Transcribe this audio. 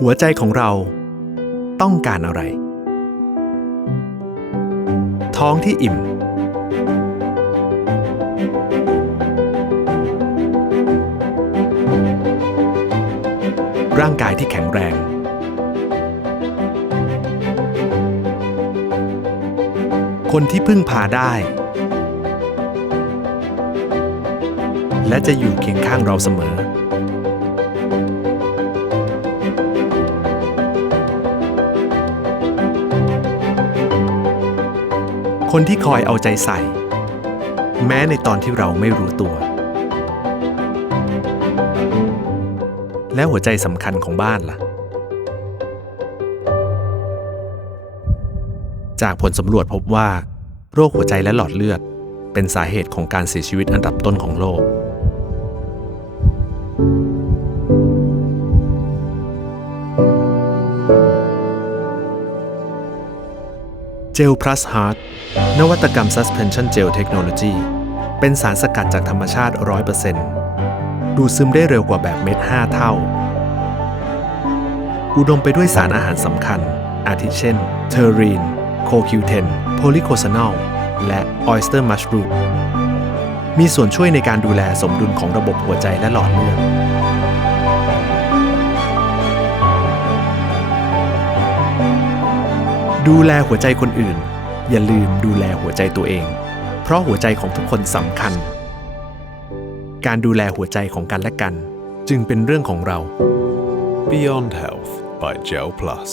หัวใจของเราต้องการอะไร ท้องที่อิ่ม ร่างกายที่แข็งแรง คนที่พึ่งพาได้ และจะอยู่เคียงข้างเราเสมอคนที่คอยเอาใจใส่ แม้ในตอนที่เราไม่รู้ตัว และหัวใจสำคัญของบ้านล่ะ จากผลสำรวจพบว่า โรคหัวใจและหลอดเลือดเป็นสาเหตุของการเสียชีวิตอันดับต้นของโลกเจลพลัสฮาร์ดนวัตกรรม Suspension Gel Technology เป็นสารสกัดจากธรรมชาติ 100%ดูดซึมได้เร็วกว่าแบบเม็ด 5 เท่า อุดมไปด้วยสารอาหารสำคัญ อาทิเช่น เทอรีน โคคิวเทน โพลิโคซานอลและ ออยสเตอร์มัชรูมมีส่วนช่วยในการดูแลสมดุลของระบบหัวใจและหลอดเลือดดูแลหัวใจคนอื่น อย่าลืมดูแลหัวใจตัวเอง เพราะหัวใจของทุกคนสำคัญ การดูแลหัวใจของกันและกันจึงเป็นเรื่องของเรา Beyond Health by Gel Plus